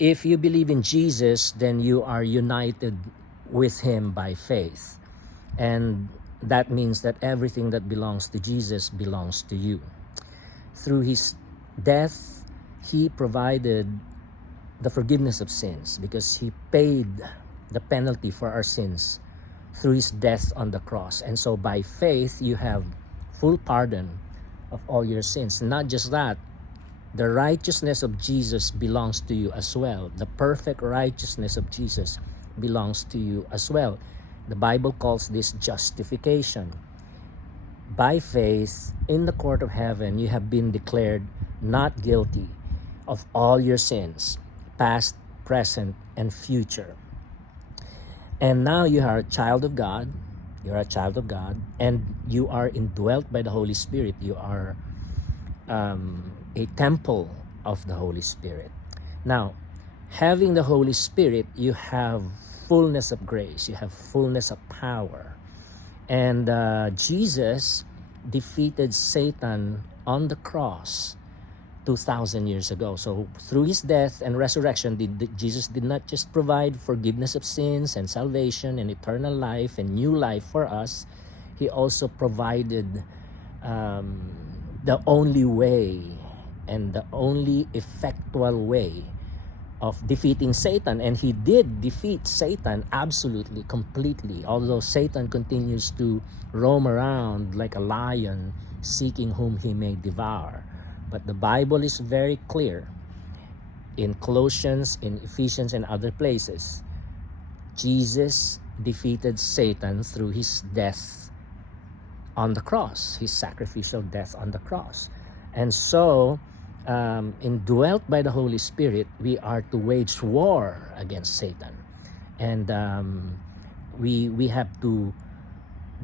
If you believe in Jesus, then you are united with him by faith. And that means that everything that belongs to Jesus belongs to you. Through his death, he provided the forgiveness of sins because he paid the penalty for our sins through his death on the cross. And so by faith, you have full pardon of all your sins. Not just that, the righteousness of Jesus belongs to you as well. The perfect righteousness of Jesus belongs to you as well. The Bible calls this justification. By faith, in the court of heaven, you have been declared not guilty of all your sins, past, present, and future. And now you are a child of God. You're a child of God, and you are indwelt by the Holy Spirit. You are a temple of the Holy Spirit. Now, having the Holy Spirit, you have fullness of grace. You have fullness of power. And Jesus defeated Satan on the cross 2,000 years ago. So through his death and resurrection, Jesus did not just provide forgiveness of sins and salvation and eternal life and new life for us. He also provided the only way and the only effectual way of defeating Satan. And he did defeat Satan absolutely, completely, although Satan continues to roam around like a lion seeking whom he may devour. But the Bible is very clear in Colossians, in Ephesians, and other places. Jesus defeated Satan through his death on the cross, his sacrificial death on the cross. And so, indwelt by the Holy Spirit, we are to wage war against Satan. And we have to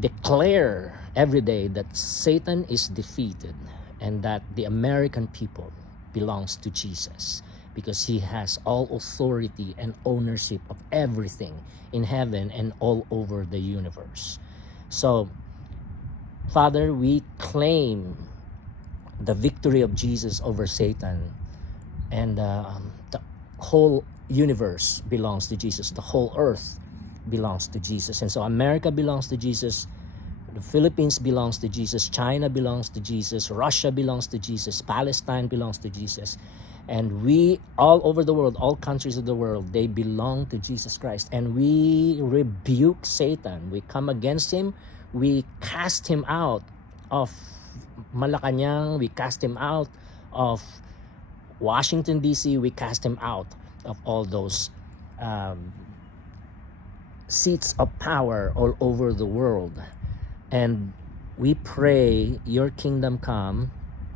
declare every day that Satan is defeated and that the American people belongs to Jesus because he has all authority and ownership of everything in heaven and all over the universe. So, Father, we claim the victory of Jesus over Satan, and the whole universe belongs to Jesus. The whole earth belongs to Jesus. And so America belongs to Jesus. The Philippines belongs to Jesus. China belongs to Jesus. Russia belongs to Jesus. Palestine belongs to Jesus. And we, all over the world, all countries of the world, they belong to Jesus Christ. And we rebuke Satan. We come against him. We cast him out of Malacanang. We cast him out of Washington, D.C. We cast him out of all those seats of power all over the world. And we pray your kingdom come.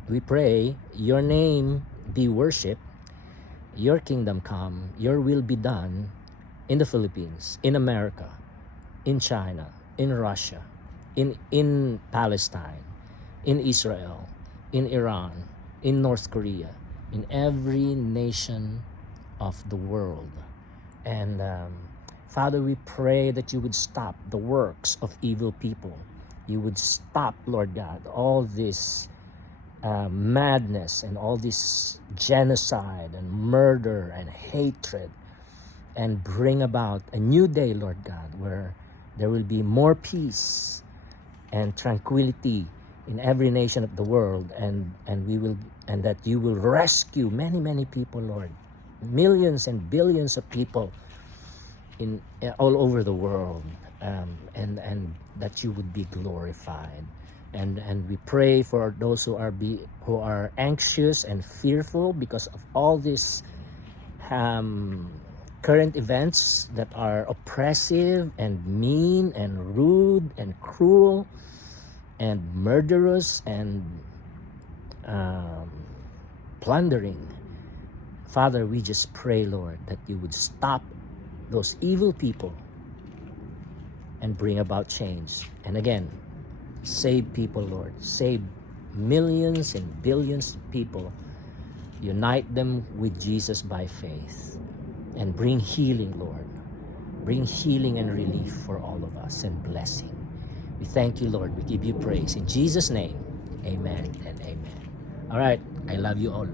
We pray your name be worshipped. Your kingdom come. Your will be done in the Philippines, in America, in China, in Russia, in Palestine, in Israel, in Iran, in North Korea, in every nation of the world. And Father, we pray that you would stop the works of evil people. You would stop, Lord God, all this madness and all this genocide and murder and hatred, and bring about a new day, Lord God, where there will be more peace and tranquility in every nation of the world, and that you will rescue many people, Lord, millions and billions of people in all over the world, and that you would be glorified. And we pray for those who are anxious and fearful because of all these current events that are oppressive and mean and rude and cruel and murderous and plundering. Father, we just pray, Lord, that you would stop those evil people and bring about change. And again, save people, Lord. Save millions and billions of people. Unite them with Jesus by faith. And bring healing, Lord. Bring healing and relief for all of us and blessing. We thank you, Lord. We give you praise. In Jesus' name, amen and amen. All right. I love you all.